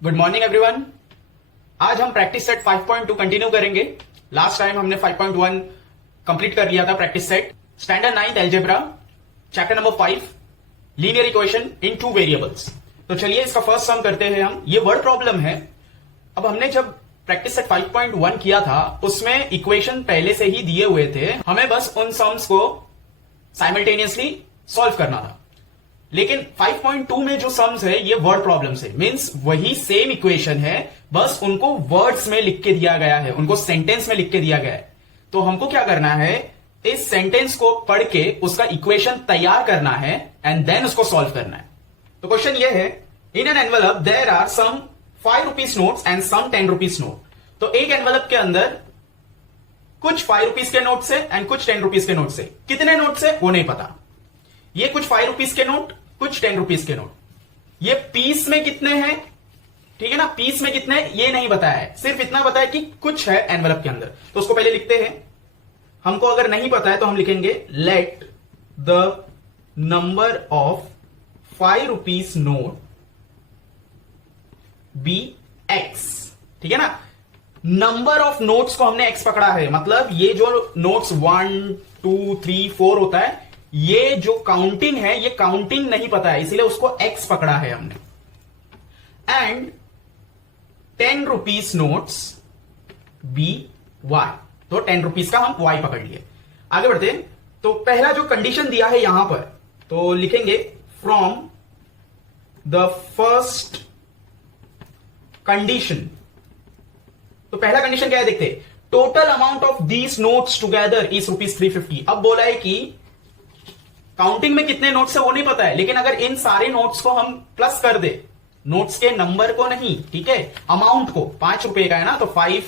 Good morning everyone. आज हम practice set 5.2 continue करेंगे। लास्ट टाइम हमने 5.1 कंप्लीट कर लिया था practice set. Standard 9th algebra, chapter number 5, linear equation in two variables. तो चलिए इसका फर्स्ट सम करते हैं हम। ये वर्ड प्रॉब्लम है। अब हमने जब प्रैक्टिस सेट 5.1 किया था उसमें इक्वेशन पहले से ही दिए हुए थे, हमें बस उन सम्स को साइमल्टेनियसली सॉल्व करना था। लेकिन 5.2 में जो सम्स है ये वर्ड प्रॉब्लम्स है, मींस वही सेम इक्वेशन है, बस उनको वर्ड्स में लिख के दिया गया है, उनको सेंटेंस में लिख के दिया गया है। तो हमको क्या करना है, इस सेंटेंस को पढ़ के उसका इक्वेशन तैयार करना है एंड देन उसको सॉल्व करना है। तो क्वेश्चन ये है, in an envelope there are some 5 rupees notes and some 10 rupees note. तो एक एनवेलप के अंदर कुछ 5 रुपीज के नोट से एंड कुछ 10 रुपीज के नोट से। कितने नोट से वो नहीं पता। ये कुछ 5 रुपीज के नोट, कुछ 10 रुपीज के नोट। ये पीस में कितने हैं, ठीक है ना, पीस में कितने ये नहीं बताया है, सिर्फ इतना बताया कि कुछ है एनवेलप के अंदर। तो उसको पहले लिखते हैं। हमको अगर नहीं पता है तो हम लिखेंगे let the number of 5 rupees note be x. ठीक है ना, नंबर ऑफ नोट्स को हमने एक्स पकड़ा है, मतलब ये जो नोट्स 1 2 3 4 होता है, ये जो काउंटिंग है ये काउंटिंग नहीं पता है, इसीलिए उसको एक्स पकड़ा है हमने। And 10 rupees notes be y. तो 10 रुपीज का हम वाई पकड़ लिए। आगे बढ़ते हैं। तो पहला जो कंडीशन दिया है यहां पर, तो लिखेंगे फ्रॉम द फर्स्ट कंडीशन। तो पहला कंडीशन क्या है देखते, total amount of these notes together is ₹350। अब बोला है कि काउंटिंग में कितने नोट्स है वो नहीं पता है, लेकिन अगर इन सारे नोट्स को हम प्लस कर दे, नोट्स के नंबर को नहीं, ठीक है, अमाउंट को, 5 रुपए का है ना, तो 5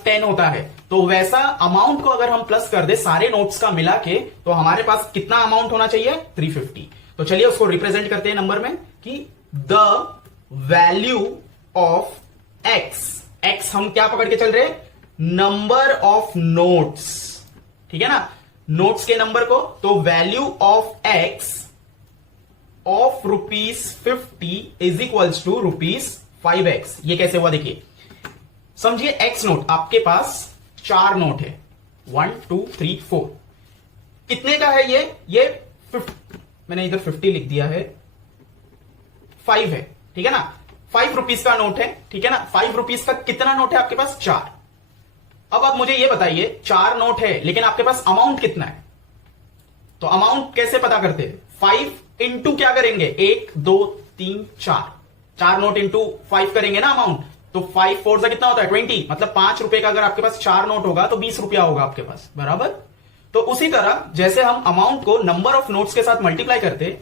10 होता है, तो वैसा अमाउंट को अगर हम प्लस कर दे सारे नोट्स का मिला के, तो हमारे पास कितना अमाउंट होना चाहिए, 350। तो चलिए उसको रिप्रेजेंट करते हैं नंबर में कि the value of x. X हम क्या पकड़ के चल रहे, नंबर ऑफ नोट्स, ठीक है ना, नोट्स के नंबर को। तो value of x of ₹50 is equals to ₹5x। ये कैसे हुआ देखिए, समझिए एक्स नोट, आपके पास 4 नोट है, 1 2 3 4। कितने का है ये 50, मैंने इधर 50 लिख दिया है, 5 है, ठीक है ना, 5 रुपीज का नोट है, ठीक है ना। 5 रुपीज का कितना नोट है आपके पास, 4। अब आप मुझे ये बताइए, 4 नोट है लेकिन आपके पास अमाउंट कितना है। तो अमाउंट कैसे पता करते हैं, 5 इंटू क्या करेंगे, 1 2 3 4, 4 नोट इंटू 5 करेंगे ना अमाउंट। तो 5 4 से कितना होता है, 20, मतलब 5 रुपए का अगर आपके पास 4 नोट होगा तो 20 रुपया होगा आपके पास, बराबर। तो उसी तरह जैसे हम अमाउंट को नंबर ऑफ नोट्स के साथ मल्टीप्लाई करते,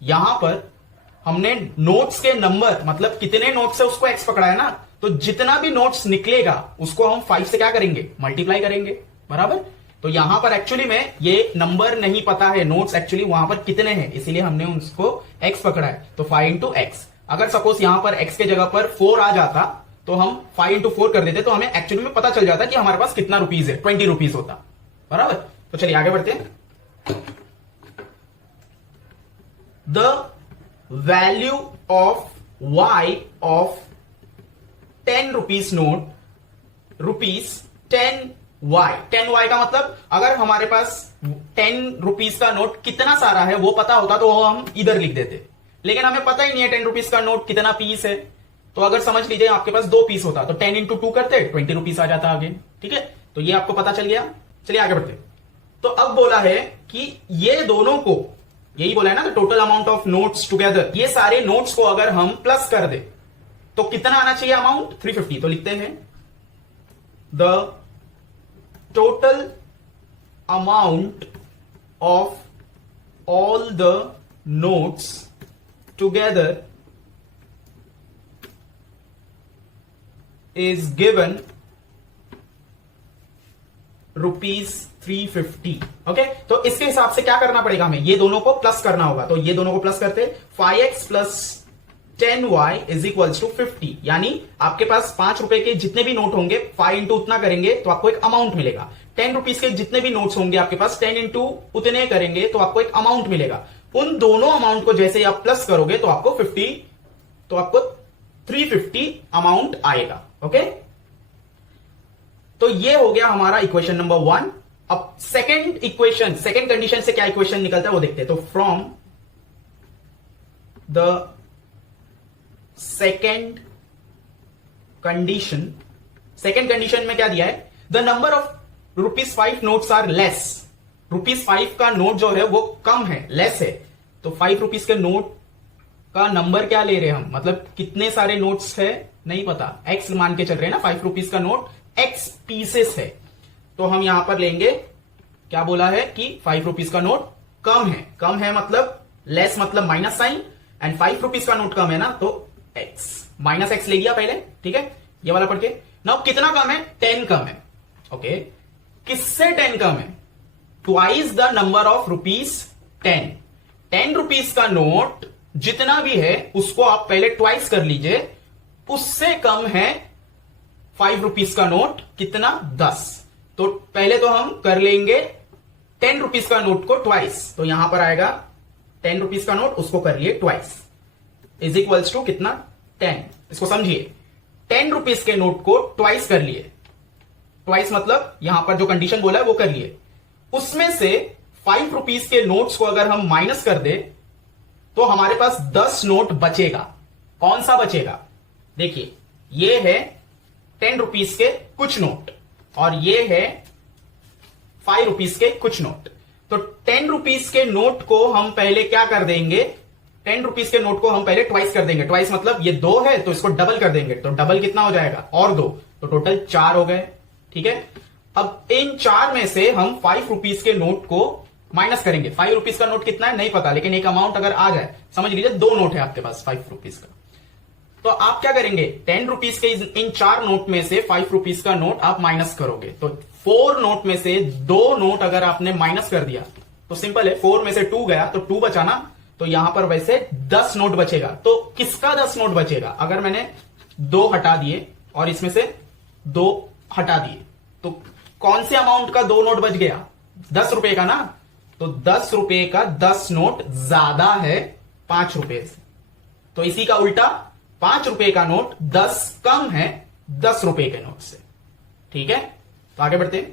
यहां पर हमने नोट्स के नंबर, मतलब कितने नोट्स है उसको एक्स पकड़ा है ना, तो जितना भी नोट्स निकलेगा उसको हम 5 से क्या करेंगे, मल्टीप्लाई करेंगे, बराबर। तो यहां पर एक्चुअली में ये नंबर नहीं पता है, नोट्स एक्चुअली वहां पर कितने हैं, इसीलिए हमने उसको एक्स पकड़ा है। तो 5 इंटू एक्स। अगर सपोज यहां पर एक्स के जगह पर 4 आ जाता तो हम 5 इंटू 4 कर देते, तो हमें एक्चुअली में पता चल जाता कि हमारे पास कितना रुपीज है, 20 रुपीज होता, बराबर। तो चलिए आगे बढ़ते हैं। The value of y of 10 rupees note, ₹10y। 10y का मतलब अगर हमारे पास 10 रुपीज का नोट कितना सारा है वो पता होता तो हम इधर लिख देते, लेकिन हमें पता ही नहीं है 10 रुपीज का नोट कितना पीस है। तो अगर समझ लीजिए आपके पास 2 पीस होता तो 10 इंटू 2 करते, 20 रुपीज आ जाता आगे, ठीक है। तो ये आपको पता चल गया। चलिए आगे बढ़ते। तो अब बोला है कि ये दोनों को, यही बोला है ना, total amount of notes together, ये सारे नोट्स को अगर हम प्लस कर दे तो कितना आना चाहिए अमाउंट, 350। तो लिखते हैं the total amount of all the notes together is given ₹350। Okay, तो इसके हिसाब से क्या करना पड़ेगा हमें, ये दोनों को प्लस करना होगा। तो ये दोनों को प्लस करते, 5x plus 10y is equals to 50। यानी आपके पास 5 रुपए के जितने भी नोट होंगे 5 इंटू उतना करेंगे तो आपको एक अमाउंट मिलेगा। 10 रुपीज के जितने भी नोट्स होंगे आपके पास 10 इंटू उतने करेंगे तो आपको एक अमाउंट मिलेगा। उन दोनों अमाउंट को जैसे आप प्लस करोगे तो आपको 50, तो आपको 350 अमाउंट आएगा। ओके, तो ये हो गया हमारा इक्वेशन नंबर 1। अब सेकेंड इक्वेशन, सेकेंड कंडीशन से क्या इक्वेशन निकलता है वो देखते हैं। तो from the second condition, second condition में क्या दिया है, the number of ₹5 notes are less. ₹5 का नोट जो है वो कम है, लेस है। तो ₹5 के नोट का नंबर क्या ले रहे हैं हम, मतलब कितने सारे नोट्स है नहीं पता, एक्स मान के चल रहे हैं ना। ₹5 का नोट एक्स पीसेस है, तो हम यहां पर लेंगे, क्या बोला है कि ₹5 का नोट कम है। कम है मतलब लेस मतलब माइनस साइन, एंड ₹5 का नोट कम है ना, तो एक्स, माइनस एक्स ले लिया पहले, ठीक है, ये वाला पढ़ के। नाउ कितना कम है, 10 कम है। ओके, किससे 10 कम है, ट्वाइस द नंबर ऑफ ₹10। ₹10 का नोट जितना भी है उसको आप पहले ट्वाइस कर लीजिए, उससे कम है ₹5 का नोट कितना, 10। तो पहले तो हम कर लेंगे ₹10 का नोट को ट्वाइस, तो यहां पर आएगा ₹10 का नोट, उसको कर लिए ट्वाइस, इज इक्वल्स टू कितना, 10। इसको समझिए, ₹10 के नोट को ट्वाइस कर लिए, ट्वाइस मतलब यहां पर जो कंडीशन बोला है वो कर लिए। उसमें से ₹5 के नोट्स को अगर हम माइनस कर दे तो हमारे पास 10 नोट बचेगा। कौन सा बचेगा, देखिए, ये है ₹10 के कुछ नोट और ये है ₹5 के कुछ नोट। तो ₹10 के नोट को हम पहले क्या कर देंगे, ₹10 के नोट को हम पहले ट्वाइस कर देंगे। ट्वाइस मतलब ये 2 है तो इसको डबल कर देंगे, तो डबल कितना हो जाएगा, और 2, तो टोटल 4 हो गए। ठीक है, अब इन 4 में से हम ₹5 के नोट को माइनस करेंगे। ₹5 का नोट कितना है नहीं पता, लेकिन एक अमाउंट अगर आ जाए, समझ लीजिए 2 नोट है आपके पास ₹5 का, तो आप क्या करेंगे, ₹10 के इन 4 नोट में से ₹5 का नोट आप माइनस करोगे। तो 4 नोट में से 2 नोट अगर आपने माइनस कर दिया तो सिंपल है, 4 में से 2 गया तो 2 बचा ना, तो यहां पर वैसे 10 नोट बचेगा। तो किसका 10 नोट बचेगा, अगर मैंने 2 हटा दिए और इसमें से 2 हटा दिए, तो कौन से अमाउंट का 2 नोट बच गया, ₹10 का ना, तो ₹10 का 10 नोट ज्यादा है ₹5 से। तो इसी का उल्टा, ₹5 का नोट 10 कम है ₹10 के नोट से। ठीक है, तो आगे बढ़ते हैं।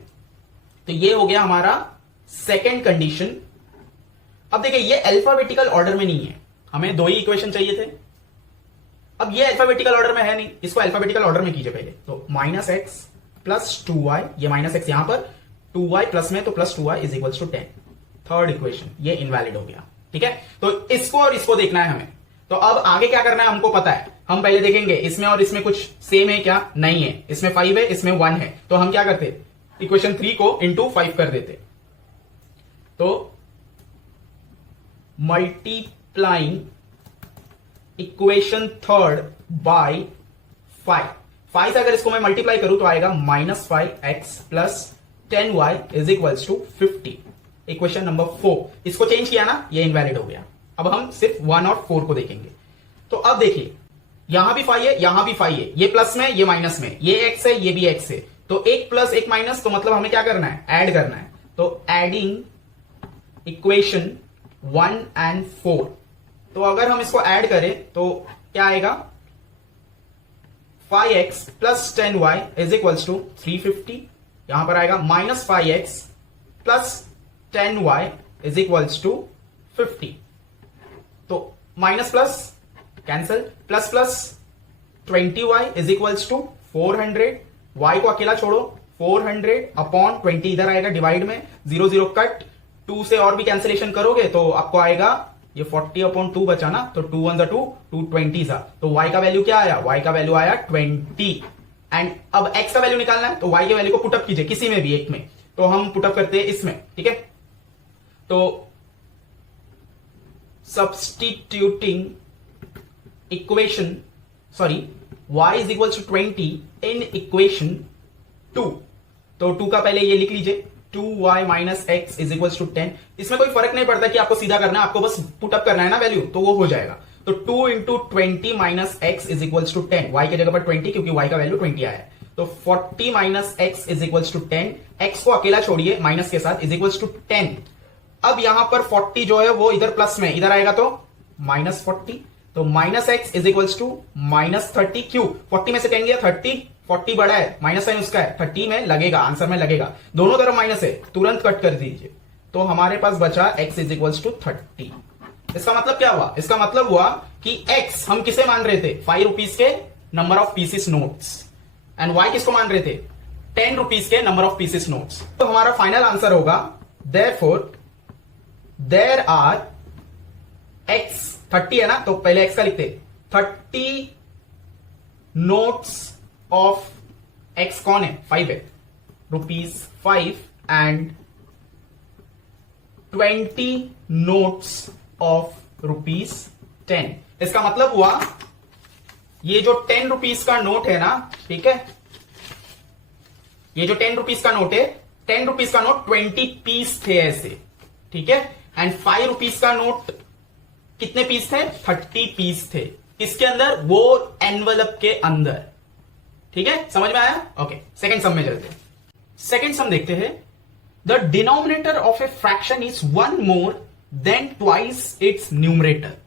तो ये हो गया हमारा सेकेंड कंडीशन। अब देखिए, ये अल्फाबेटिकल ऑर्डर में नहीं है, हमें 2 ही इक्वेशन चाहिए थे। अब ये अल्फाबेटिकल ऑर्डर में है नहीं, इसको अल्फाबेटिकल ऑर्डर में कीजिए पहले। तो -x + 2y, ये -x यहां पर, 2y प्लस में, तो +2y is equal to 10। Third equation ये इनवैलिड हो गया। ठीक है, तो इसको और इसको देखना है हमें। तो अब आगे क्या करना है हमको पता है, हम पहले देखेंगे इसमें और इसमें कुछ सेम है क्या, नहीं है, इसमें 5 है इसमें 1 है, तो हम क्या करते, इक्वेशन 3 को इंटू 5 कर देते। तो मल्टीप्लाइंग इक्वेशन थर्ड बाय 5, 5 से अगर इसको मैं मल्टीप्लाई करूं तो आएगा -5x + 10y is equals to 50। Equation number 4, इसको चेंज किया ना, ये इनवैलिड हो गया। अब हम सिर्फ 1 और 4 को देखेंगे। तो अब देखिए, यहां भी 5 है, यहां भी 5 है, ये प्लस में ये माइनस में, ये x है ये भी x है, तो एक प्लस एक माइनस, तो मतलब हमें क्या करना है, ऐड करना है। तो एडिंग इक्वेशन 1 और 4, तो अगर हम इसको ऐड करें तो क्या आएगा, 5x + 10y is equals to 350। यहां पर आएगा -5x + 10y is equals to 50। तो minus plus cancel, plus plus 20y is equals to 400। y को अकेला छोड़ो, 400 अपॉन 20 इधर आएगा डिवाइड में, 0 0 कट, 2 से और भी कैंसिलेशन करोगे तो आपको आएगा ये 40/2 बचा ना, तो 2 1 2 2 20 था, तो y का वैल्यू क्या आया, y का वैल्यू आया 20। एंड अब x का वैल्यू निकालना है, तो y के वैल्यू को पुटअप कीजिए किसी में भी एक में, तो हम पुटअप करते हैं इसमें। ठीक है, तो substituting equation, y is equals to 20 in equation 2, तो 2 का पहले ये लिख लीजिए, 2y - x is equals to 10। इसमें कोई फर्क नहीं पड़ता कि आपको सीधा करना है, आपको बस पुटअप करना है ना वैल्यू, तो वो हो जाएगा। तो 2 × 20 - x is equals to 10, y के जगह पर 20 क्योंकि y का वैल्यू 20 आया है, तो 40 - x is equals to 10, x को अकेला छोड़िए माइनस के साथ, इज इक्वल्स टू 10। अब यहां पर 40 जो है वो इधर प्लस में, इधर आएगा तो -40, तो minus x is equals to minus 30 क्यू 40 में से 10 गया 30, 40 बड़ा है, माइनस साइन उसका है, 30 में लगेगा, आंसर में लगेगा, दोनों तरफ माइनस है, तुरंत कट कर दीजिए। तो हमारे पास बचा x इज इक्वल्स टू 30। इसका मतलब क्या हुआ? इसका मतलब हुआ कि x हम किसे मान रहे थे? 5 रुपीज के number of pieces notes, and y किसको मान रहे थे? 10 रुपीज के नंबर ऑफ पीसेस नोट्स। तो हमारा फाइनल आंसर होगा देयरफॉर देयर आर x 30 है ना, तो पहले x का लिखते 30 नोट्स ऑफ x कौन है? 5 है, ₹5 एंड 20 नोट्स ऑफ ₹10। इसका मतलब हुआ ये जो 10 रुपीज का नोट है ना, ठीक है, ये जो 10 रुपीज का नोट है, 10 रुपीज का नोट 20 पीस थे ऐसे, ठीक है, एंड 5 रुपीज का नोट कितने पीस थे? 30 पीस थे। किसके अंदर? वो एनवलप के अंदर। ठीक है, समझ में आया? ओके, सेकंड सम में चलते हैं। सेकंड सम देखते हैं। The denominator of a fraction is 1 more than twice its numerator.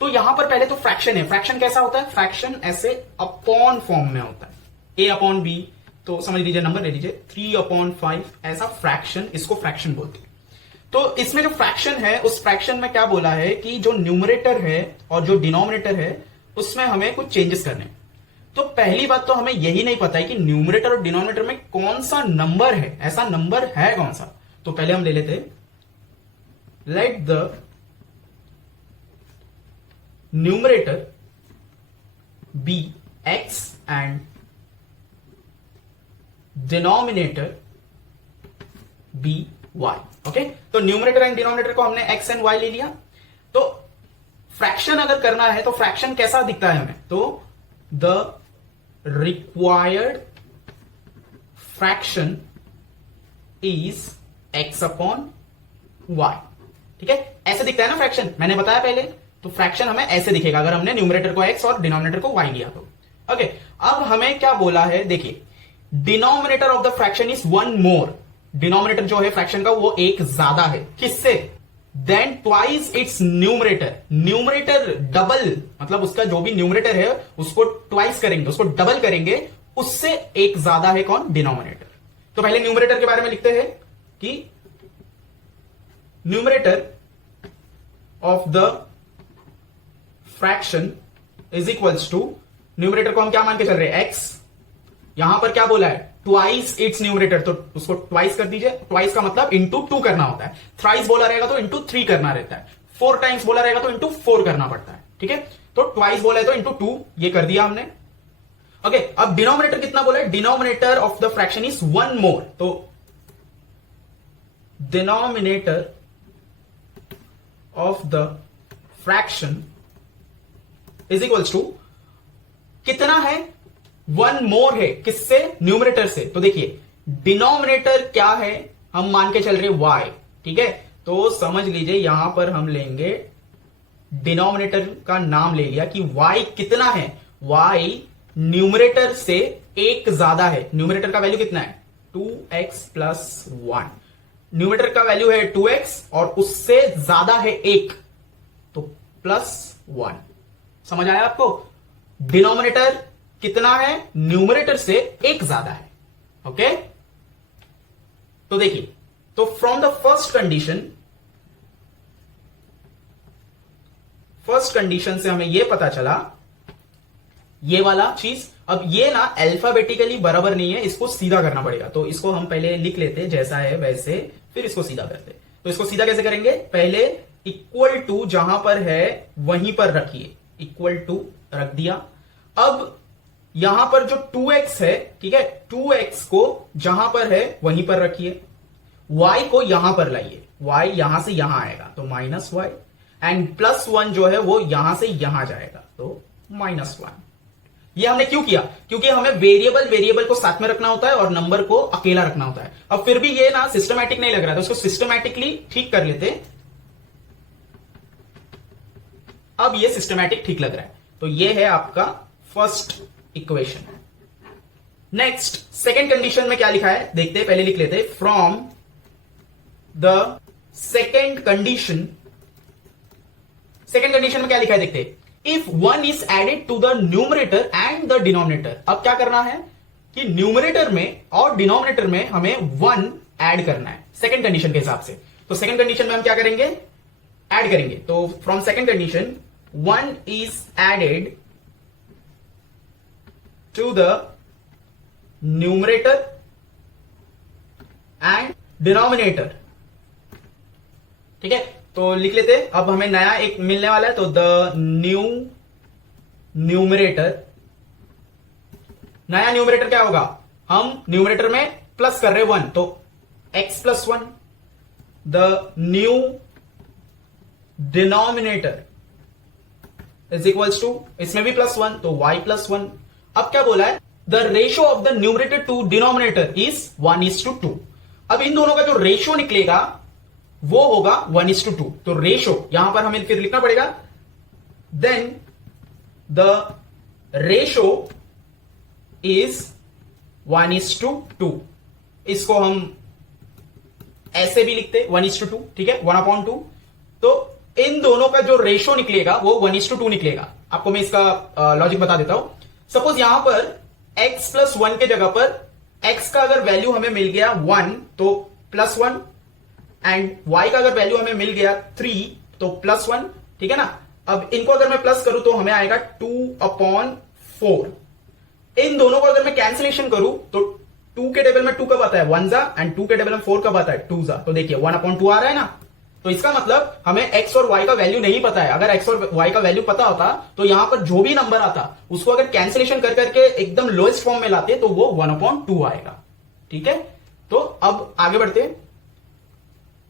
तो यहां पर पहले तो फ्रैक्शन है। फ्रैक्शन कैसा होता है? फ्रैक्शन ऐसे अपॉन फॉर्म में होता है, a अपॉन बी, तो समझ लीजिए, नंबर ले लीजिए 3/5, ऐसा फ्रैक्शन, इसको फ्रैक्शन बोलते हैं। तो इसमें जो फ्रैक्शन है, उस फ्रैक्शन में क्या बोला है कि जो न्यूमरेटर है और जो डिनोमिनेटर है उसमें हमें कुछ चेंजेस करने। तो पहली बात तो हमें यही नहीं पता है कि न्यूमरेटर और डिनोमिनेटर में कौन सा नंबर है, ऐसा नंबर है कौन सा। तो पहले हम ले लेते, let the numerator be x and denominator be y। Okay, तो न्यूमरेटर एंड डिनोमिनेटर को हमने x एंड y ले लिया। तो फ्रैक्शन अगर करना है तो फ्रैक्शन कैसा दिखता है हमें? तो the required fraction is x upon y। ठीक है, ऐसे दिखता है ना फ्रैक्शन, मैंने बताया पहले। तो फ्रैक्शन हमें ऐसे दिखेगा अगर हमने न्यूमरेटर को x और डिनोमिनेटर को y लिया तो। ओके, अब हमें क्या बोला है, देखिए, denominator of the fraction is 1 more. Denominator जो है फ्रैक्शन का वो एक ज्यादा है, किससे? Then twice its numerator. Numerator double, मतलब उसका जो भी न्यूमरेटर है उसको ट्वाइस करेंगे, उसको डबल करेंगे, उससे एक ज्यादा है कौन? डिनोमिनेटर। तो पहले न्यूमरेटर के बारे में लिखते हैं कि numerator of the fraction is equals to, numerator को हम क्या मान के चल रहे हैं? x। यहां पर क्या बोला है? ट्वाइस इट्स न्यूमरेटर, तो उसको ट्वाइस कर दीजिए। ट्वाइस का मतलब इंटू 2 करना होता है। थ्राइस बोला रहेगा तो इंटू 3 करना रहता है। 4 टाइम्स बोला रहेगा तो इंटू 4 करना पड़ता है। ठीक है, तो ट्वाइस बोला है तो इंटू 2, ये कर दिया हमने। ओके, अब डिनोमिनेटर कितना बोला है? Denominator of the fraction is 1 more. तो denominator of the fraction is equals to कितना है? 1 मोर है, किससे? न्यूमरेटर से। तो देखिए, डिनोमिनेटर क्या है? हम मान के चल रहे y। ठीक है, तो समझ लीजिए यहां पर हम लेंगे डिनोमिनेटर का नाम ले लिया कि y कितना है? y न्यूमरेटर से एक ज्यादा है। न्यूमरेटर का वैल्यू कितना है? 2x plus 1। न्यूमरेटर का वैल्यू है 2x और उससे ज्यादा है 1, तो प्लस 1। समझ आया आपको? डिनोमिनेटर कितना है? न्यूमरेटर से एक ज्यादा है। ओके, तो देखिए, तो फ्रॉम द फर्स्ट कंडीशन से हमें यह पता चला, ये वाला चीज। अब ये ना अल्फाबेटिकली बराबर नहीं है, इसको सीधा करना पड़ेगा। तो इसको हम पहले लिख लेते जैसा है वैसे, फिर इसको सीधा करते। तो इसको सीधा कैसे करेंगे? पहले इक्वल टू जहां पर है वहीं पर रखिए, इक्वल टू रख दिया। अब यहां पर जो 2x है, ठीक है, 2x को जहां पर है वहीं पर रखिए, y को यहां पर लाइए, y यहां से यहां आएगा तो -y, एंड +1 जो है वो यहां से यहां जाएगा तो -1। ये हमने क्यों किया? क्योंकि हमें वेरिएबल को साथ में रखना होता है और नंबर को अकेला रखना होता है। अब फिर भी ये ना सिस्टमैटिक नहीं लग रहा था, उसको सिस्टमैटिकली ठीक कर लेते। अब ये सिस्टमैटिक ठीक लग रहा है। तो ये है आपका first equation. Next, second condition में क्या लिखा है देखते हैं, पहले लिख लेते हैं। फ्रॉम द सेकेंड कंडीशन में क्या लिखा है देखते हैं। If one is added to the numerator and the denominator. अब क्या करना है कि न्यूमरेटर में और डिनोमिनेटर में हमें 1 ऐड करना है सेकंड कंडीशन के हिसाब से। तो सेकंड कंडीशन में हम क्या करेंगे, ऐड करेंगे। तो from second condition 1 is added to the numerator and denominator. ठीक है, तो लिख लेते। अब हमें नया एक मिलने वाला है, तो द न्यूमरेटर। नया न्यूमरेटर क्या होगा, हम न्यूमरेटर में प्लस कर रहे 1, तो x plus 1। The new denominator is equals to, इसमें भी प्लस 1, तो y प्लस 1। अब क्या बोला है, the ratio of the numerator to denominator is 1:2। अब इन दोनों का जो रेशो निकलेगा वो होगा 1:2। तो रेशो यहां पर हमें फिर लिखना पड़ेगा, देन द रेशो इज 1:2। इसको हम ऐसे भी लिखते 1:2, ठीक है, 1/2। तो इन दोनों का जो रेशो निकलेगा वो 1:2 निकलेगा। आपको मैं इसका लॉजिक बता देता हूं। सपोज यहां पर x प्लस 1 के जगह पर x का अगर वैल्यू हमें मिल गया 1 तो प्लस 1, एंड y का अगर वैल्यू हमें मिल गया 3 तो प्लस 1। ठीक है ना। अब इनको अगर मैं प्लस करूं तो हमें आएगा 2/4। इन दोनों को अगर मैं कैंसिलेशन करूं तो 2 के टेबल में 2 कब आता है, 1 जा, एंड 2 के टेबल में 4 कब आता है, 2 जा। तो देखिए 1/2 आ रहा है ना। तो इसका मतलब हमें x और y का वैल्यू नहीं पता है। अगर x और y का वैल्यू पता होता तो यहां पर जो भी नंबर आता उसको अगर कैंसिलेशन कर करके एकदम लोएस्ट फॉर्म में लाते तो वो 1/2 आएगा। ठीक है, तो अब आगे बढ़ते हैं।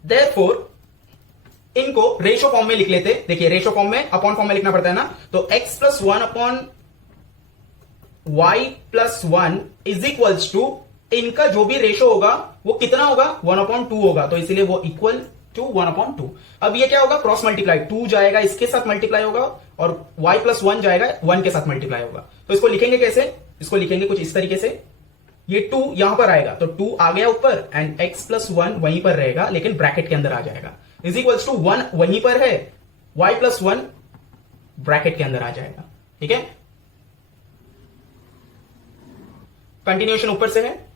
देयरफॉर इनको रेशो फॉर्म में लिख लेते। देखिए रेशो फॉर्म में अपॉन फॉर्म में लिखना पड़ता है ना। तो x plus 1/y plus 1 is equals to, इनका जो भी रेशो होगा वो कितना होगा, 1/2 होगा। तो इसीलिए वो इक्वल टू 1/2। अब ये क्या होगा, क्रॉस मल्टीप्लाई, 2 जाएगा इसके साथ मल्टीप्लाई होगा और y प्लस 1 जाएगा 1 के साथ मल्टीप्लाई होगा। तो इसको लिखेंगे कैसे, इसको लिखेंगे कुछ इस तरीके से। ये 2 यहां पर आएगा तो 2 आ गया ऊपर, एंड x प्लस 1 वहीं पर रहेगा लेकिन ब्रैकेट के अंदर आ जाएगा, इज इक्वल्स टू 1 वहीं पर है, y प्लस 1 ब्रैकेट के अंदर आ जाएगा। ठीक है, कंटिन्यूएशन ऊपर से है।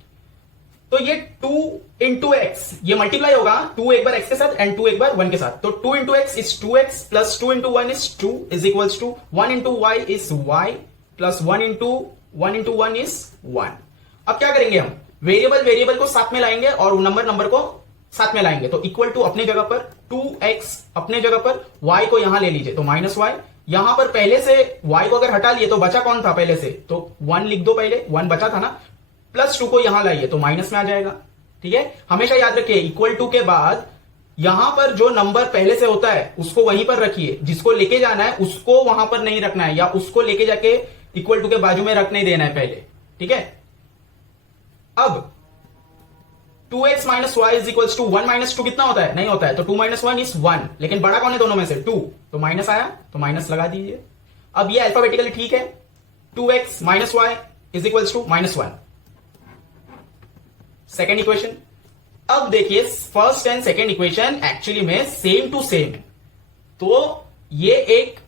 तो ये 2 इंटू एक्स, ये मल्टीप्लाई होगा 2 एक बार x के साथ एंड 2 एक बार 1 के साथ। तो 2 into x is 2x plus 2 into 1 is 2 is equals to 1 into y is y plus 1 into 1 is 1। अब क्या करेंगे, हम वेरिएबल को साथ में लाएंगे और नंबर को साथ में लाएंगे। तो इक्वल टू अपने जगह पर 2x अपने जगह पर, y को यहां ले लीजिए तो माइनस y। यहां पर पहले से y को अगर हटा लिए तो बचा कौन था पहले से, तो 1 लिख दो, पहले 1 बचा था ना। प्लस 2 को यहां लाइए तो माइनस में आ जाएगा। ठीक है, हमेशा याद रखिए इक्वल टू के बाद यहां पर जो नंबर पहले से होता है उसको वहीं पर रखिए, जिसको लेके जाना है उसको वहां पर नहीं रखना है, या उसको लेके जाके इक्वल टू के बाजू में रख नहीं देना है पहले। ठीक है, अब 2x minus y is equals to 1 minus 2 कितना होता है, नहीं होता है, तो 2 माइनस 1 इज 1, लेकिन बड़ा कौन है दोनों में से, 2, तो माइनस आया तो माइनस लगा दीजिए। अब ये अल्फाबेटिकली ठीक है, 2x minus y is equals to -1, second equation. अब देखिए first and second equation actually में सेम टू सेम है। तो ये एक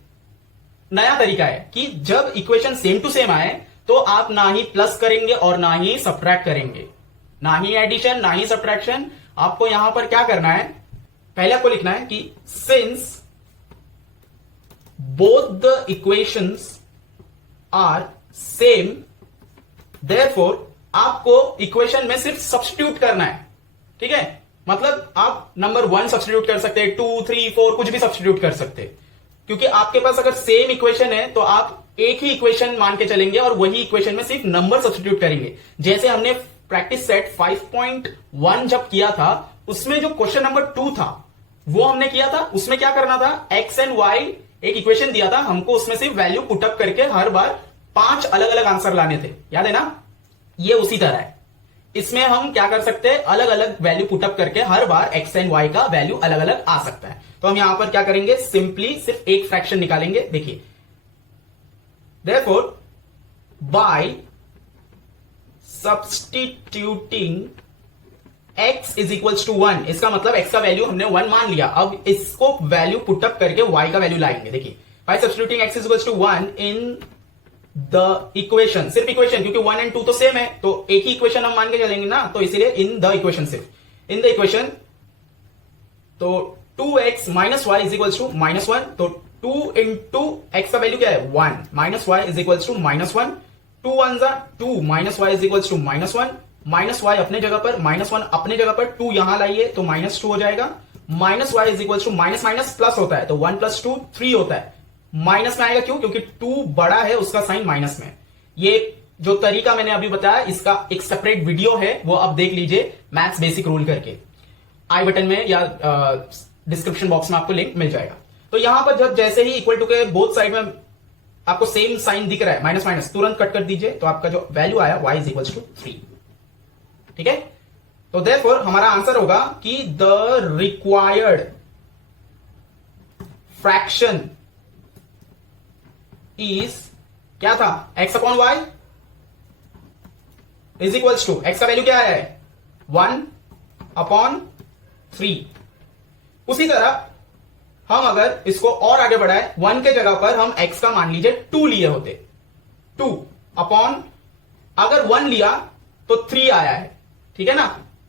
नया तरीका है कि जब इक्वेशन सेम टू सेम आए तो आप ना ही प्लस करेंगे और ना ही सब्ट्रैक्ट करेंगे, ना ही एडिशन ना ही सब्ट्रैक्शन। आपको यहां पर क्या करना है, पहले आपको लिखना है कि since both the equations are same therefore आपको इक्वेशन में सिर्फ सब्स्टिट्यूट करना है। ठीक है, मतलब आप नंबर 1 सब्स्टिट्यूट कर सकते हैं, 2, 3, 4 कुछ भी सब्स्टिट्यूट कर सकते हैं, क्योंकि आपके पास अगर सेम इक्वेशन है तो आप एक ही इक्वेशन मान के चलेंगे और वही इक्वेशन में सिर्फ नंबर सब्स्टिट्यूट करेंगे। जैसे हमने प्रैक्टिस सेट 5.1 जब किया था उसमें जो क्वेश्चन नंबर 2 था वो हमने किया था, उसमें क्या करना था, x एंड y एक इक्वेशन दिया था हमको, उसमें सिर्फ वैल्यू पुटअप करके हर बार 5 अलग अलग आंसर लाने थे, याद है ना। ये उसी तरह है, इसमें हम क्या कर सकते हैं, अलग अलग वैल्यू पुटअप करके हर बार x एंड y का वैल्यू अलग अलग आ सकता है। तो हम यहां पर क्या करेंगे, सिंपली सिर्फ एक फ्रैक्शन निकालेंगे। देखिए therefore by substituting x is equals to 1, इसका मतलब x का वैल्यू हमने 1 मान लिया। अब इसको वैल्यू पुटअप करके y का वैल्यू लाएंगे। देखिए by substituting x is to 1 in the equation, सिर्फ इक्वेशन, क्योंकि 1 एंड 2 तो सेम है तो एक ही इक्वेशन हम मान के चलेंगे ना, तो इसीलिए इन द इक्वेशन, सिर्फ इन द इक्वेशन। तो 2x minus y is equal to -1, तो 2 इंटू एक्स का वैल्यू क्या है 1, minus y is equal to -1, 2 1 जा 2, minus y is equal to -1, minus y अपने जगह पर, -1 अपने जगह पर, 2 यहां लाइए तो -2 हो जाएगा, minus y is equal to minus minus plus होता है तो 1 + 2 3 होता है, माइनस में आएगा क्यों, क्योंकि 2 बड़ा है उसका साइन माइनस में। ये जो तरीका मैंने अभी बताया इसका एक सेपरेट वीडियो है, वो आप देख लीजिए मैथ्स बेसिक रूल करके, आई बटन में या डिस्क्रिप्शन बॉक्स में आपको लिंक मिल जाएगा। तो यहां पर जब जैसे ही इक्वल टू के बोथ साइड में आपको सेम साइन दिख रहा है माइनस माइनस, तुरंत कट कर दीजिए, तो आपका जो वैल्यू आया y इज इक्वल टू 3। ठीक है, तो देयरफॉर हमारा आंसर होगा कि द रिक्वायर्ड फ्रैक्शन इज क्या था, x upon y is equal to, x का वैल्यू क्या है 1/3। उसी तरह हम अगर इसको और आगे बढ़ाए, 1 के जगह पर हम x का मान लीजिए 2 लिए होते, 2 अपॉन, अगर 1 लिया तो 3 आया है, ठीक है ना,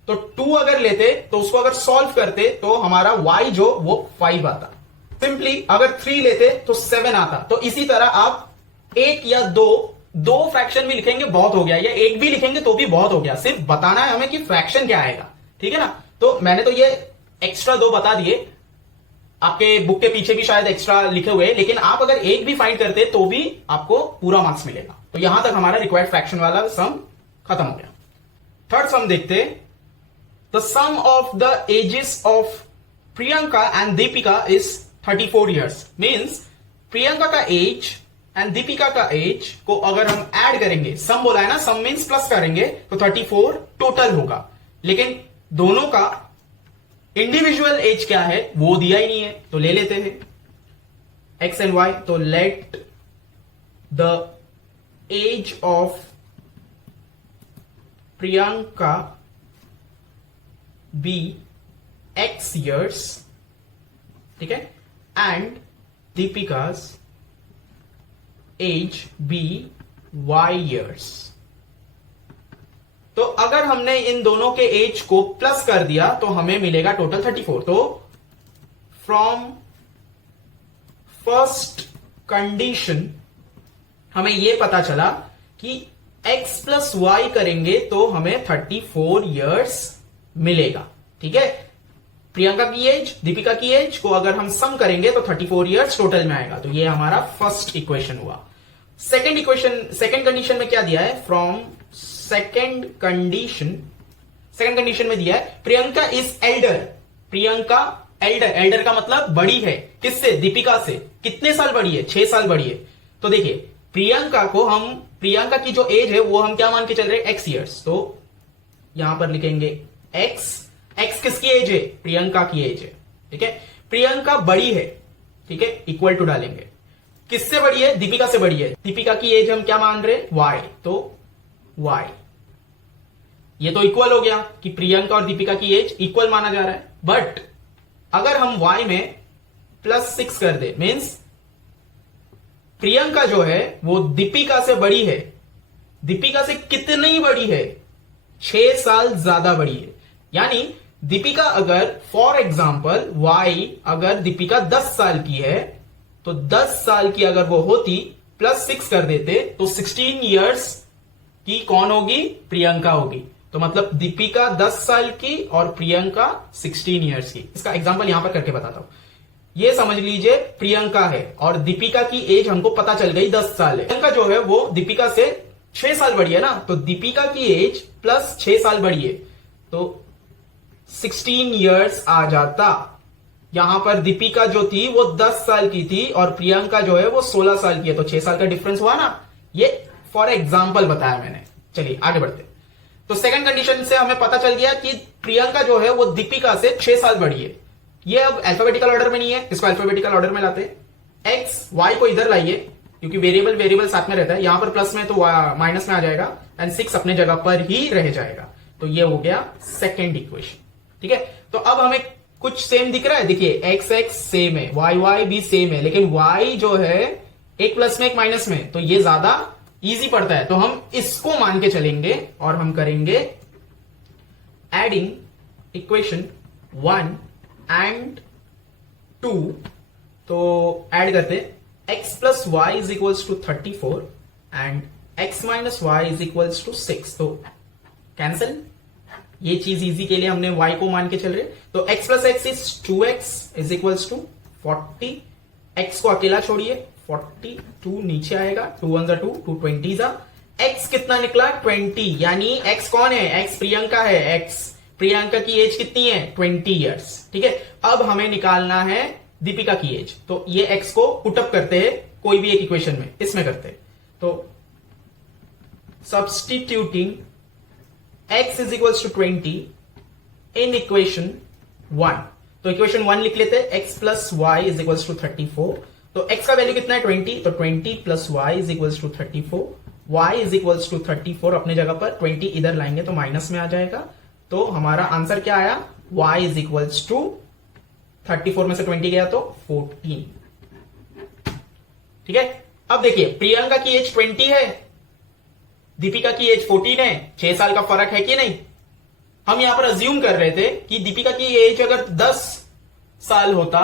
तो 2 अगर लेते तो उसको अगर सॉल्व करते तो हमारा y जो वो 5 आता, सिंपली अगर 3 लेते तो 7 आता। तो इसी तरह आप 1 या 2 फ्रैक्शन भी लिखेंगे बहुत हो गया, या 1 भी लिखेंगे तो भी बहुत हो गया, सिर्फ बताना है हमें कि फ्रैक्शन क्या आएगा। ठीक है ना, तो मैंने तो ये एक्स्ट्रा 2 बता दिए, आपके बुक के पीछे भी शायद एक्स्ट्रा लिखे हुए, लेकिन आप अगर 1 भी फाइंड करते तो भी आपको पूरा मार्क्स मिलेगा। तो यहां तक हमारा रिक्वायर्ड फ्रैक्शन वाला सम खत्म हो गया। थर्ड सम देखते, the sum of the ages of Priyanka and Deepika is 34 years, means Priyanka का एज एंड दीपिका का एज को अगर हम ऐड करेंगे, सम बोला है ना, सम मीन्स प्लस करेंगे तो 34 टोटल होगा, लेकिन दोनों का इंडिविजुअल एज क्या है वो दिया ही नहीं है, तो ले लेते हैं एक्स एंड वाई। तो let the age of Priyanka be x years, ठीक है, and Deepika's age be y years। तो अगर हमने इन दोनों के एज को प्लस कर दिया तो हमें मिलेगा टोटल 34। तो फ्रॉम फर्स्ट कंडीशन हमें यह पता चला कि x प्लस वाई करेंगे तो हमें 34 इयर्स मिलेगा। ठीक है, प्रियंका की एज दीपिका की एज को अगर हम सम करेंगे तो 34 इयर्स टोटल में आएगा। तो ये हमारा फर्स्ट इक्वेशन हुआ। सेकेंड इक्वेशन, सेकेंड कंडीशन में क्या दिया है, फ्रॉम सेकेंड कंडीशन में दिया है Priyanka is Elder, Priyanka Elder का मतलब बड़ी है, किससे, दीपिका से। कितने साल बड़ी है, 6 साल बड़ी है। तो देखिए प्रियंका को हम, प्रियंका की जो एज है वो हम क्या मान के चल रहे हैं, x इयर्स। तो यहां पर लिखेंगे x किसकी एज है, प्रियंका की एज है। ठीक है, प्रियंका बड़ी है, ठीक है, इक्वल टू डालेंगे, किससे बड़ी है, दीपिका से बड़ी है। दीपिका की एज हम क्या मान रहे, y, तो y, ये तो इक्वल हो गया कि प्रियंका और दीपिका की एज इक्वल माना जा रहा है। बट अगर हम y में +6 कर दे, मीन्स प्रियंका जो है वो दीपिका से बड़ी है। दीपिका से कितनी बड़ी है, 6 साल ज्यादा बड़ी है। यानी दीपिका अगर, फॉर एग्जाम्पल y अगर दीपिका 10 साल की है तो 10 साल की अगर वो होती, +6 कर देते तो 16 इयर्स की कौन होगी, प्रियंका होगी। तो मतलब दीपिका 10 साल की और प्रियंका 16 इयर्स की। इसका एग्जांपल यहां पर करके बताता हूं। ये समझ लीजिए प्रियंका है और दीपिका की एज हमको पता चल गई 10 साल है। प्रियंका जो है वो दीपिका से 6 साल बड़ी है ना, तो दीपिका की एज प्लस 6 साल बड़ी है तो 16 इयर्स आ जाता। यहां पर दीपिका जो थी वो 10 साल की थी और प्रियंका जो है वो 16 साल की है, तो 6 साल का डिफरेंस हुआ ना। ये फॉर एग्जाम्पल बताया मैंने। चलिए आगे बढ़ते। तो सेकंड कंडीशन से हमें पता चल गया कि प्रियंका जो है वो दीपिका से 6 साल बड़ी है। ये अब अल्फाबेटिकल ऑर्डर में नहीं है, इसको अल्फाबेटिकल ऑर्डर में लाते। एक्स वाई को इधर लाइए क्योंकि वेरिएबल साथ में रहता है। यहां पर प्लस में तो माइनस में आ जाएगा एंड 6 अपने जगह पर ही रह जाएगा। तो ये हो गया सेकेंड इक्वेशन। ठीक है, तो अब हमें कुछ सेम दिख रहा है? देखिए एक्स एक्स सेम है, वाई वाई भी सेम है, लेकिन वाई जो है एक प्लस में एक माइनस में, तो ये ज्यादा इजी पड़ता है, तो हम इसको मान के चलेंगे और हम करेंगे एडिंग इक्वेशन 1 एंड 2। तो ऐड करते x plus y is equals to 34 and x minus y is equals to 6। तो कैंसिल, ये चीज इजी के लिए हमने y को मान के चल रहे, तो x plus x is 2x is equals to 40। x को अकेला छोड़िए, 40, 2 नीचे आएगा, 2 1 2, 2 20 जा, x कितना निकला 20, यानी x कौन है? x प्रियंका है। x प्रियंका की एज कितनी है? 20 इयर्स। ठीक है, अब हमें निकालना है दीपिका की एज, तो ये x को पुटअप करते हैं कोई भी एक इक्वेशन में, इसमें करते हैं, तो substituting x is equals to 20 in equation 1। तो इक्वेशन 1 लिख लेते हैं, x plus y is equals to 34। तो x का वैल्यू कितना है? 20, तो 20 plus y is equals to 34। y is equals to 34 अपने जगह पर, 20 इधर लाएंगे तो माइनस में आ जाएगा, तो हमारा आंसर क्या आया? y इज इक्वल्स टू 34 में से 20 गया तो 14। ठीक है, अब देखिए प्रियंका की एज 20 है, दीपिका की एज 14 है, 6 साल का फर्क है कि नहीं? हम यहां पर अज्यूम कर रहे थे कि दीपिका की एज अगर 10 साल होता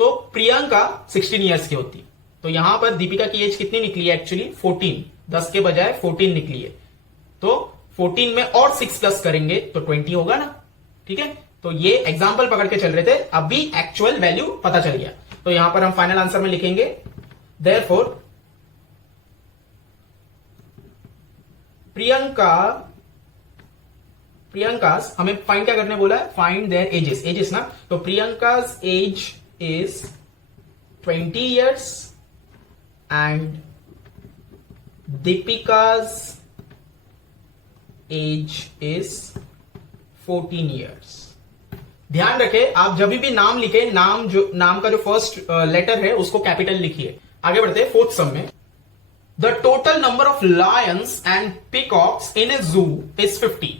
तो प्रियंका 16 इयर्स की होती, तो यहां पर दीपिका की एज कितनी निकली है? एक्चुअली 14, 10 के बजाय 14 निकली है, तो 14 में और 6 प्लस करेंगे तो 20 होगा ना। ठीक है, तो ये एग्जाम्पल पकड़ के चल रहे थे, अभी एक्चुअल वैल्यू पता चल गया, तो यहां पर हम फाइनल आंसर में लिखेंगे देयरफॉर प्रियंकास हमें फाइंड क्या करने बोला है? फाइंड देयर एजेस ना, तो Priyanka's age is 20 years and Deepika's age is 14 years. ध्यान रखें, आप जब भी नाम लिखे, नाम का जो फर्स्ट लेटर है उसको कैपिटल लिखिए। आगे बढ़ते हैं फोर्थ सम में। The total number of lions and peacocks in a zoo is 50।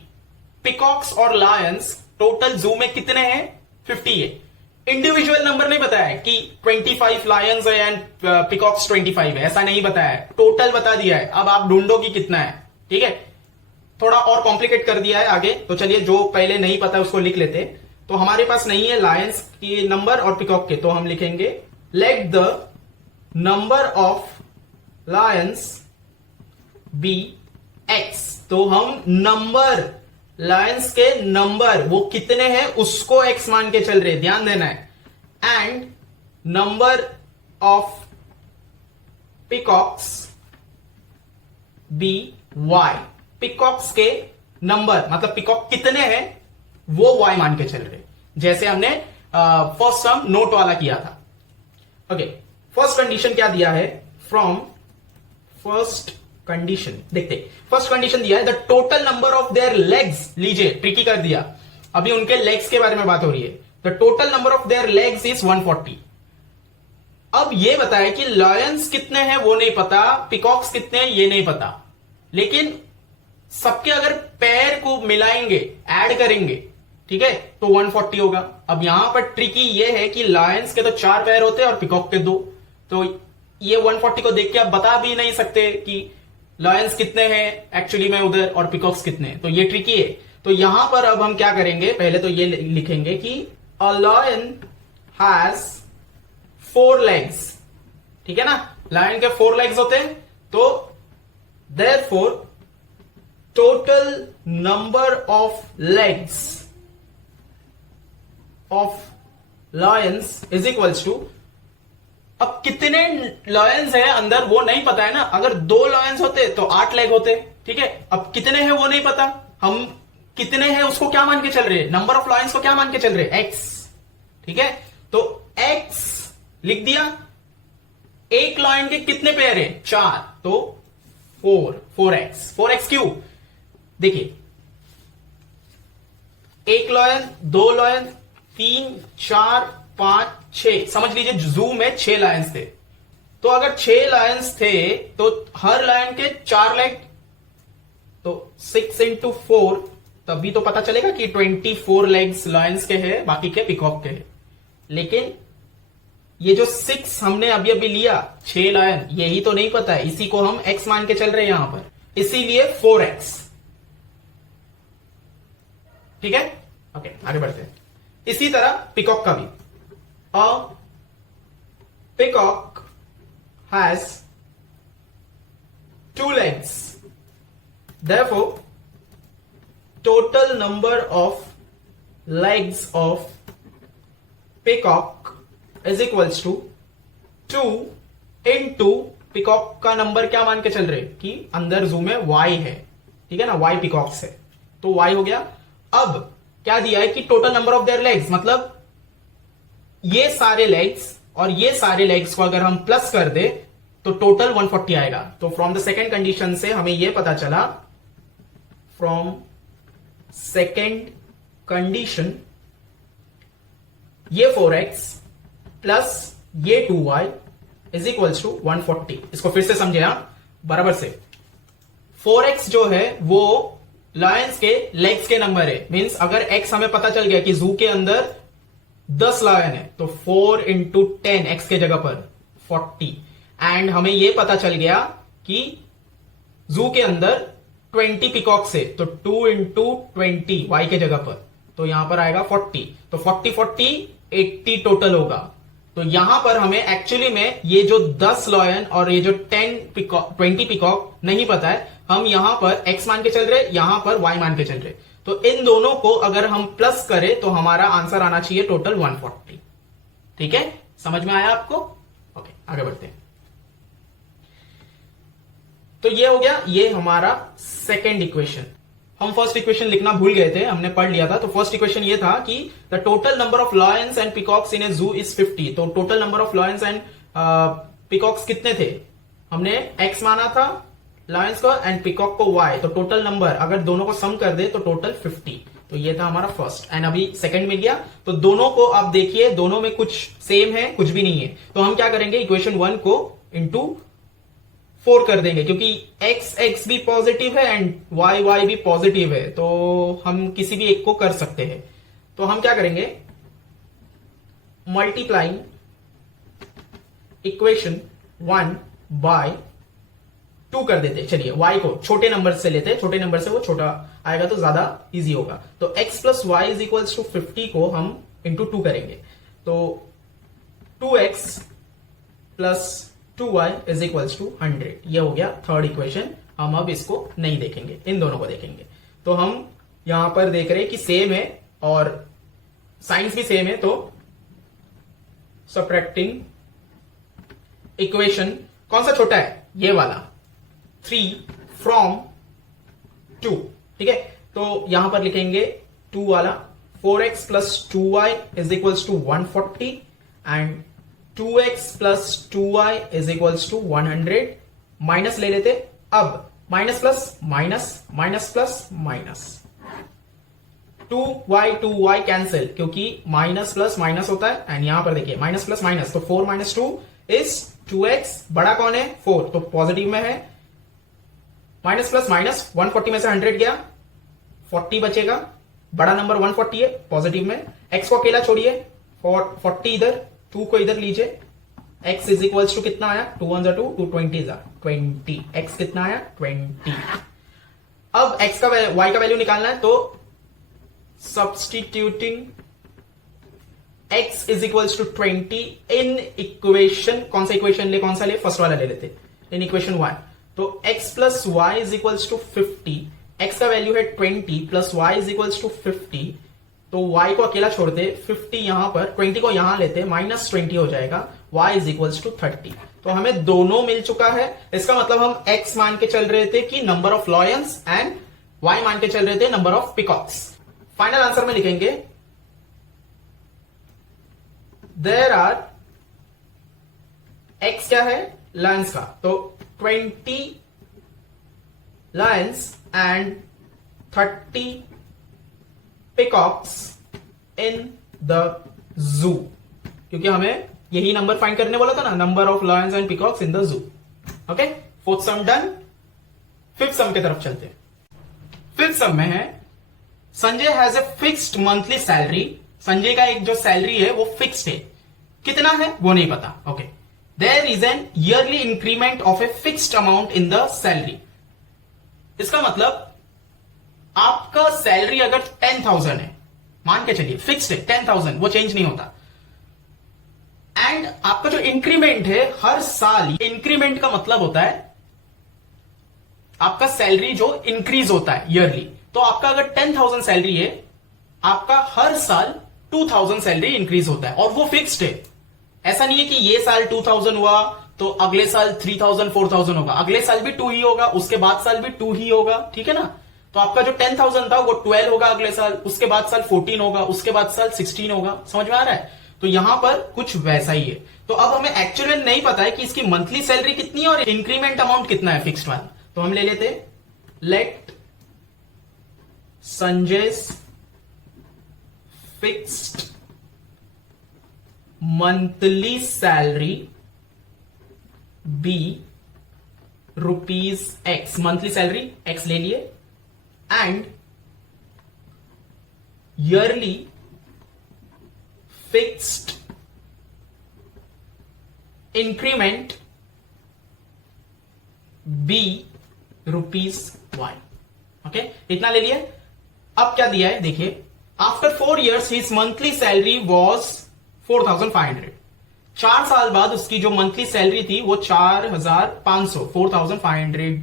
Peacocks और लायंस टोटल जू में कितने हैं? 50 है। इंडिविजुअल नंबर नहीं बताया कि 25 लायंस है एंड पिकॉक्स 25 है, ऐसा नहीं बताया है, टोटल बता दिया है। अब आप ढूंढो कि कितना है। ठीक है, थोड़ा और कॉम्प्लिकेट कर दिया है आगे, तो चलिए जो पहले नहीं पता उसको लिख लेते। तो हमारे पास नहीं है लायंस के नंबर और पिकॉक के, तो हम लिखेंगे let the number of lions be x। तो हम नंबर, लायंस के नंबर वो कितने हैं उसको x मान के चल रहे, ध्यान देना है, and number of peacocks be y। Peacocks के नंबर मतलब पिकॉक कितने हैं वो y मान के चल रहे, जैसे हमने फर्स्ट सम नोट वाला किया था। ओके, फर्स्ट कंडीशन क्या दिया है? फ्रॉम फर्स्ट कंडीशन देखते, फर्स्ट कंडीशन दिया है the total number of their legs. लीजिए ट्रिकी कर दिया, अभी उनके लेग्स के बारे में बात हो रही है। The total number of their legs is 140। अब ये बताया कि लायंस कितने हैं वो नहीं पता, पिकॉक्स कितने हैं ये नहीं पता, लेकिन सबके अगर पैर को मिलाएंगे, ऐड करेंगे, ठीक है, तो 140 होगा। अब यहां पर ट्रिकी ये है कि लायंस के तो 4 पैर होते हैं और पिकॉक के 2, तो ये 140 को देख के आप बता भी नहीं सकते कि लायंस कितने हैं एक्चुअली में उधर और पिकॉक्स कितने हैं, तो ये ट्रिकी है। तो यहां पर अब हम क्या करेंगे, पहले तो ये लिखेंगे कि अ लायन हैज 4 लेग्स। ठीक है ना, लायन के 4 लेग्स होते हैं, तो therefore total number of legs of lions is equals to, अब कितने लायंस है अंदर वो नहीं पता है ना, अगर 2 लायंस होते तो 8 लेग होते। ठीक है, अब कितने हैं वो नहीं पता, हम कितने हैं उसको क्या मान के चल रहे हैं, नंबर ऑफ लायंस को क्या मान के चल रहे हैं, x। ठीक है, तो x लिख दिया। एक लायन के कितने पैर है? 4, तो 4x क्यों? देखिए, 1 लायन, 2 लायन, 3, 4, 5, 6, समझ लीजिए जू में 6 लायंस थे, तो अगर 6 लायंस थे तो हर लायन के 4 लेग, तो 6 into 4 तब भी तो पता चलेगा कि 24 लेग्स लायंस के हैं, बाकी के पिकॉक के हैं। लेकिन ये जो 6 हमने अभी अभी लिया, 6 लायन, यही तो नहीं पता है, इसी को हम x मान के चल रहे हैं यहां पर, इसीलिए 4x। ठीक है, ओके, आगे बढ़ते हैं। इसी तरह पिकॉक का भी, अ peacock has 2 legs, therefore total number of legs of peacock is equals to 2 into peacock का नंबर क्या मान के चल रहे कि अंदर जू में y है, ठीक है ना, y पिकॉक्स है, तो y हो गया। अब क्या दिया है कि total number of their legs, मतलब ये सारे लेग्स और ये सारे लेग्स को अगर हम प्लस कर दे तो टोटल 140 आएगा। तो फ्रॉम द सेकेंड कंडीशन से हमें यह पता चला, फ्रॉम सेकेंड कंडीशन, ये 4x प्लस ये 2y इज इक्वल्स टू 140। इसको फिर से समझे यहां बराबर से। 4x जो है वो लायंस के लेग्स के नंबर है, मींस अगर x हमें पता चल गया कि जू के अंदर 10 लायन है तो 4 इंटू 10 x के जगह पर 40, एंड हमें यह पता चल गया कि जू के अंदर 20 पिकॉक्स है तो 2 इंटू 20 y के जगह पर, तो यहां पर आएगा 40, तो 40 40 80 टोटल होगा। तो यहां पर हमें एक्चुअली में ये जो 10 लायन और ये जो 20 पिकॉक नहीं पता है, हम यहां पर x मान के चल रहे, यहां पर y मान के चल रहे, तो इन दोनों को अगर हम प्लस करें तो हमारा आंसर आना चाहिए टोटल 140। ठीक है, समझ में आया आपको? ओके, आगे बढ़ते हैं। तो ये हो गया, ये हमारा सेकेंड इक्वेशन। हम फर्स्ट इक्वेशन लिखना भूल गए थे, हमने पढ़ लिया था। तो फर्स्ट इक्वेशन ये था कि the total number of lions and peacocks in a zoo is 50। तो total number of lions and peacocks कितने थे? हमने x माना था लायंस को एंड पिकॉक को y, तो टोटल नंबर अगर दोनों को सम कर दे तो टोटल 50। तो ये था हमारा फर्स्ट, एंड अभी सेकंड में गया तो दोनों को आप देखिए, दोनों में कुछ सेम है, कुछ भी नहीं है। तो हम क्या करेंगे, इक्वेशन 1 को इंटू 4 कर देंगे, क्योंकि x भी पॉजिटिव है एंड y भी पॉजिटिव है, तो हम किसी भी एक को कर सकते हैं। तो हम क्या करेंगे, मल्टीप्लाइंग इक्वेशन 1 बाय 2 कर देते। चलिए y को छोटे नंबर से लेते हैं, छोटे नंबर से वो छोटा आएगा तो ज्यादा इजी होगा। तो x plus y is equals to 50 को हम इंटू 2 करेंगे, तो 2x plus 2y is equals to 100। ये हो गया थर्ड इक्वेशन। हम अब इसको नहीं देखेंगे, इन दोनों को देखेंगे। तो हम यहां पर देख रहे हैं कि सेम है और साइंस भी सेम है, तो सब्ट्रैक्टिंग इक्वेशन कौन सा छोटा है, ये वाला 3 फ्रॉम 2। ठीक है, तो यहां पर लिखेंगे 2 वाला, 4x plus 2y is equals to 140 and 2x plus 2y is equals to 100। Minus ले लेते, अब minus plus minus, minus plus minus, 2y cancel, क्योंकि माइनस प्लस माइनस होता है, एंड यहां पर देखिए माइनस प्लस माइनस, तो 4 माइनस 2 इज 2x। बड़ा कौन है, 4, तो पॉजिटिव में है। माइनस प्लस माइनस, 140 में से 100 गया, 40 बचेगा। बड़ा नंबर 140 है, पॉजिटिव में। x को अकेला छोड़िए, 40 इधर, 2 को इधर लीजिए। x इज इक्वल्स टू कितना आया, 2 1 2, 2 20 20। x कितना आया, 20। अब x का y का वैल्यू निकालना है, तो substituting x is equals to 20 in equation, कौन सा इक्वेशन ले, कौन सा ले, फर्स्ट वाला ले लेते, इन इक्वेशन 1। तो x plus y is equals to 50, x का वैल्यू है 20 plus y is equals to 50, तो y को अकेला छोड़ते, 50 यहां पर, 20 को यहां लेते, माइनस 20 हो जाएगा, y इज इक्वल्स टू 30। तो हमें दोनों मिल चुका है। इसका मतलब हम x मान के चल रहे थे कि number of lions and y मान के चल रहे थे number of peacocks. Final answer में लिखेंगे देयर आर, x क्या है, लायंस का, तो 20 Lions and 30 peacocks in the zoo, क्योंकि हमें यही नंबर फाइंड करने बोला था ना, number of lions and peacocks in the zoo. Okay, fourth some done. Fifth सम की तरफ चलते हैं। फिफ्थ सम में है Sanjay has a fixed monthly salary, Sanjay का एक जो सैलरी है वो फिक्स्ड है, कितना है वो नहीं पता। Okay, there is an yearly increment of a fixed amount in the salary. इसका मतलब आपका सैलरी अगर 10,000 है, मान के चलिए फिक्स्ड है 10,000, वो चेंज नहीं होता, एंड आपका जो इंक्रीमेंट है हर साल, इंक्रीमेंट का मतलब होता है आपका सैलरी जो इंक्रीज होता है ईयरली। तो आपका अगर 10,000 सैलरी है, आपका हर साल 2,000 सैलरी इंक्रीज होता है, और वो फिक्स्ड है। ऐसा नहीं है कि ये साल 2,000 हुआ तो अगले साल 3,000 4,000 होगा, अगले साल भी 2 ही होगा, उसके बाद साल भी 2 ही होगा, ठीक है ना। तो आपका जो 10,000 था वो 12 होगा अगले साल, उसके बाद साल 14 होगा, उसके बाद साल 16 होगा। समझ में आ रहा है? तो यहां पर कुछ वैसा ही है। तो अब हमें एक्चुअल में नहीं पता है कि इसकी मंथली सैलरी कितनी है और इंक्रीमेंट अमाउंट कितना है फिक्स्ड वाला। तो हम ले लेते, let Sanjay's fixed monthly salary be ₹X, monthly salary X ले लिए, and yearly fixed increment be ₹Y। Okay, इतना ले लिया। अब क्या दिया है देखिए, after 4 years his monthly salary was 4,500। 4 साल बाद उसकी जो मंथली सैलरी थी वो 4,500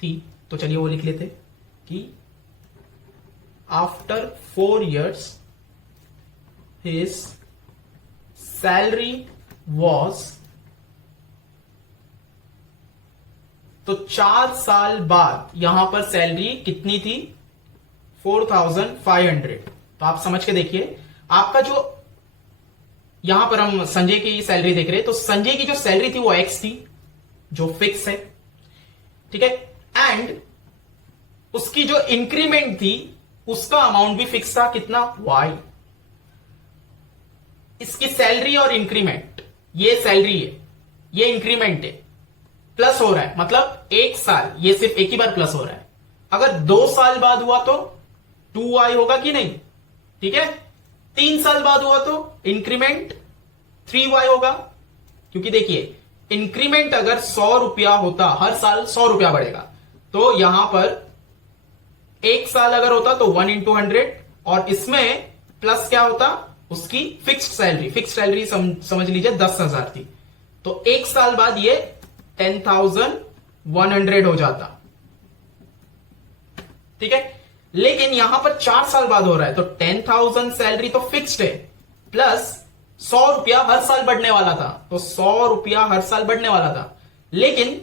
थी। तो चलिए वो लिख लेते कि after 4 years his salary was, तो 4 साल बाद यहां पर सैलरी कितनी थी 4,500। तो आप समझ के देखिए, आपका जो यहां पर हम संजय की सैलरी देख रहे हैं, तो संजय की जो सैलरी थी वो X थी, जो फिक्स है, ठीक है, एंड उसकी जो इंक्रीमेंट थी उसका अमाउंट भी फिक्स था, कितना Y। इसकी सैलरी और इंक्रीमेंट, ये सैलरी है, ये इंक्रीमेंट है, प्लस हो रहा है, मतलब 1 साल, ये सिर्फ एक ही बार प्लस हो रहा है। अगर 2 साल बाद हुआ तो 2Y होगा कि नहीं, ठीक है। 3 साल बाद हुआ तो इंक्रीमेंट 3Y होगा, क्योंकि देखिए इंक्रीमेंट अगर 100 रुपया होता, हर साल 100 रुपया बढ़ेगा, तो यहां पर 1 साल अगर होता तो 1 into 100, और इसमें प्लस क्या होता, उसकी फिक्स्ड सैलरी, फिक्स्ड सैलरी समझ लीजिए 10,000 थी, तो 1 साल बाद ये 10,100 हो जाता, ठीक है। लेकिन यहां पर 4 साल बाद हो रहा है, तो 10,000 सैलरी तो फिक्स्ड है, प्लस 100 रुपया हर साल बढ़ने वाला था, तो 100 रुपया हर साल बढ़ने वाला था। लेकिन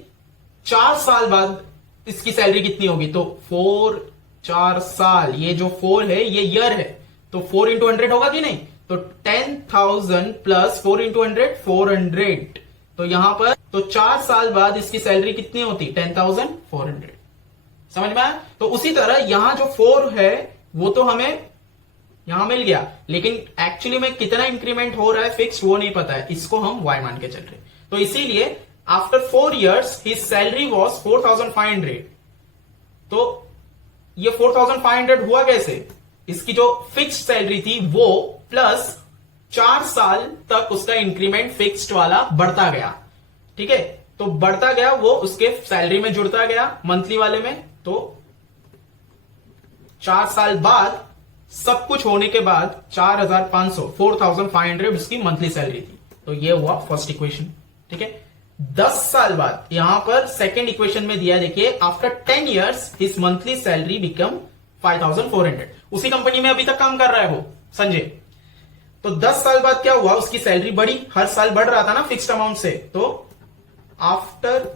4 साल बाद इसकी सैलरी कितनी होगी, तो 4 साल, ये जो 4 है ये ईयर है, तो 4 into 100 होगा कि नहीं, तो 10,000 प्लस 4 into 100 400। तो यहां पर तो 4 साल बाद इसकी सैलरी कितनी होती, 10,400। समझ में आया? तो उसी तरह यहां जो 4 है वो तो हमें यहां मिल गया, लेकिन एक्चुअली में कितना इंक्रीमेंट हो रहा है फिक्स वो नहीं पता है, इसको हम Y मान के चल रहे। तो इसीलिए after 4 years his salary was 4,500। तो ये 4,500 हुआ कैसे, इसकी जो फिक्स्ड सैलरी थी वो प्लस 4 साल तक उसका इंक्रीमेंट फिक्स्ड वाला बढ़ता गया, ठीक है। तो बढ़ता गया, वो उसके सैलरी में जुड़ता गया मंथली वाले में। तो 4 साल बाद सब कुछ होने के बाद 4,500 उसकी मंथली सैलरी थी। तो ये हुआ फर्स्ट इक्वेशन, ठीक है। 10 साल बाद यहां पर सेकेंड इक्वेशन में दिया, देखिए after 10 years his monthly salary become 5,400। उसी कंपनी में अभी तक काम कर रहा है वो संजय। तो 10 साल बाद क्या हुआ, उसकी सैलरी बढ़ी, हर साल बढ़ रहा था ना फिक्स्ड अमाउंट से। तो after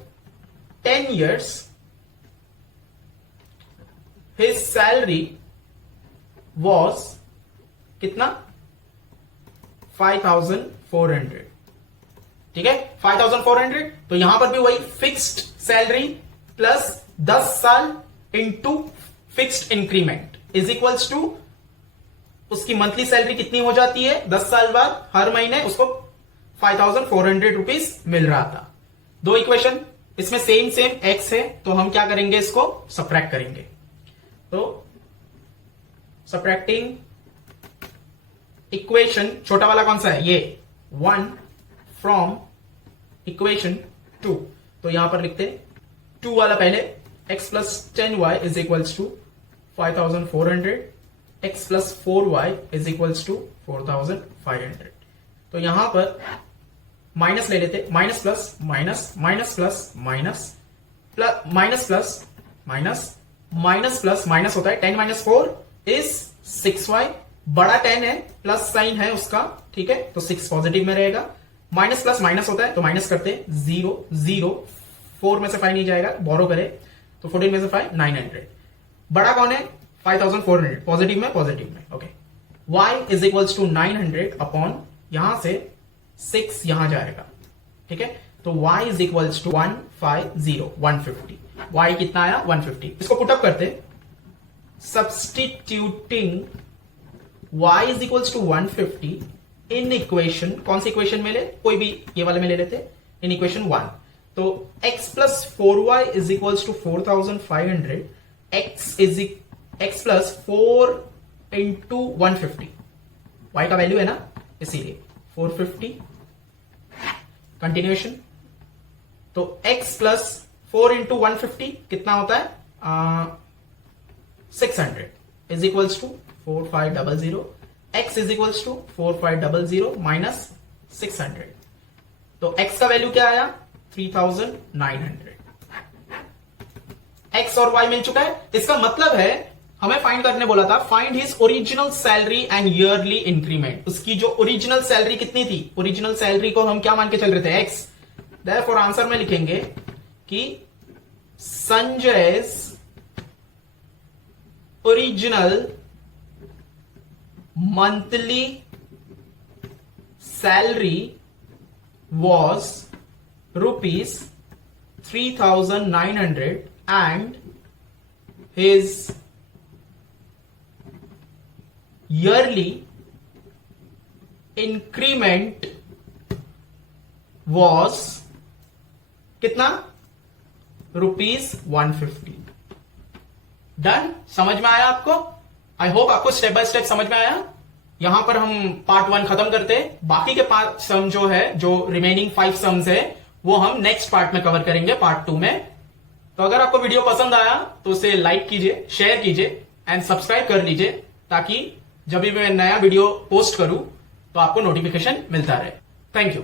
10 years his salary was कितना, 5,400, ठीक है, 5,400। तो यहां पर भी वही फिक्स्ड सैलरी प्लस 10 साल into fixed increment is equals to उसकी मंथली सैलरी कितनी हो जाती है 10 साल बाद, हर महीने उसको 5,400 रुपीज मिल रहा था। 2 इक्वेशन, इसमें सेम एक्स है, तो हम क्या करेंगे, इसको सब्ट्रैक्ट करेंगे। तो सब्ट्रैक्टिंग इक्वेशन, छोटा वाला कौन सा है ये 1 फ्रॉम इक्वेशन 2, तो यहां पर लिखते 2 वाला पहले, x plus 10y is equals to 5400, x plus 4y is equals to 4500। तो यहां पर माइनस ले लेते, minus plus minus, minus plus minus, minus plus minus, minus plus minus होता है, 10 माइनस 4 इज 6y, बड़ा 10 है, प्लस साइन है उसका, ठीक है, तो 6 पॉजिटिव में रहेगा। माइनस प्लस माइनस होता है तो माइनस करते 0 0, 4 में से 5 नहीं जाएगा, बोरो करे तो 14 में से 5 900, बड़ा कौन है 5400, पॉजिटिव में, okay. y is equals to 900 upon यहां से 6 यहां जाएगा, ठीक है, तो y is equals to 150, y कितना आया 150। इसको पुटअप करते, substituting y is equals to 150 in equation, कौन सी इक्वेशन में ले, कोई भी ये वाले में ले लेते, इन इक्वेशन 1, तो x plus 4y is equals to 4500, x plus 4 into 150, y का वैल्यू है ना इसीलिए 450, कंटिन्यूएशन, तो x प्लस 4 इंटू 150 कितना होता है 600 is equals to 4500, x is equals to 4500 minus 600, तो x का वैल्यू क्या आया 3900, x और y मिल चुका है। इसका मतलब है हमें फाइंड करने बोला था, find his original salary and yearly increment, उसकी जो ओरिजिनल सैलरी कितनी थी, ओरिजिनल सैलरी को हम क्या मान के चल रहे थे x, देयरफॉर आंसर में लिखेंगे कि Sanjay's original monthly salary was rupees 3900 and his yearly increment was कितना रुपीज 150। डन, समझ में आया आपको? आई होप आपको स्टेप बाय स्टेप समझ में आया। यहां पर हम पार्ट 1 खत्म करते हैं, बाकी के 5 सम जो है, जो रिमेनिंग 5 सम्स है, वो हम नेक्स्ट पार्ट में कवर करेंगे, पार्ट 2 में। तो अगर आपको वीडियो पसंद आया तो उसे लाइक कीजिए, शेयर कीजिए एंड सब्सक्राइब कर लीजिए, ताकि जब भी मैं नया वीडियो पोस्ट करूं तो आपको नोटिफिकेशन मिलता रहे। Thank you.